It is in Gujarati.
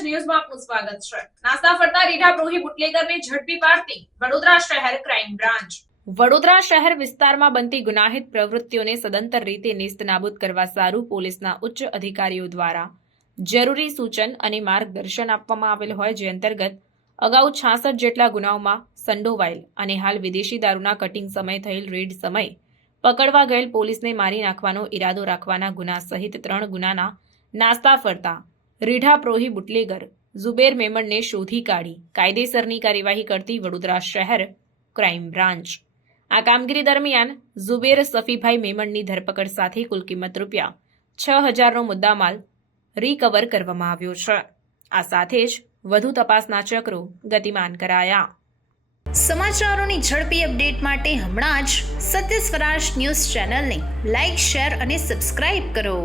આપનું સ્વાગત છે. નાસ્તા ફરતા રીઢા પ્રોહી બુટલેગરને ઝડપી પાડતી વડોદરા શહેર ક્રાઇમ બ્રાન્ચ. વડોદરા શહેર વિસ્તારમાં બનતી ગુનાહિત પ્રવૃત્તિઓને સદંતર રીતે નેસ્તનાબૂદ કરવા સારું પોલીસના ઉચ્ચ અધિકારીઓ દ્વારા જરૂરી સૂચન અને માર્ગદર્શન આપવામાં આવેલ હોય જે અંતર્ગત અગાઉ છાસઠ જેટલા ગુનાઓમાં સંડોવાયેલ અને હાલ વિદેશી દારૂના કટિંગ સમય થયેલ રેડ સમય પકડવા ગયેલ પોલીસને મારી નાખવાનો ઈરાદો રાખવાના ગુના સહિત ત્રણ ગુનાના નાસ્તા ફરતા રીઢા પ્રોહી બુટલેગર, ઝુબેર મેમણને શોધી કાઢી, કાયદેસરની કાર્યવાહી કરતી વડોદરા શહેર ક્રાઇમ બ્રાન્ચ. આ કામગીરી દરમિયાન ઝુબેર સફીભાઈ મેમણની ધરપકડ સાથે કુલ કિંમત રૂપિયા છ હજારનો મુદ્દામાલ રિકવર કરવામાં આવ્યો છે. આ સાથે જ વધુ તપાસના ચક્રો ગતિમાન કરાયા. સમાચારોની ઝડપી અપડેટ માટે હમણાં જ સત્ય સ્વરાજ ન્યૂઝ ચેનલને લાઇક, શેર અને સબસ્ક્રાઇબ કરો.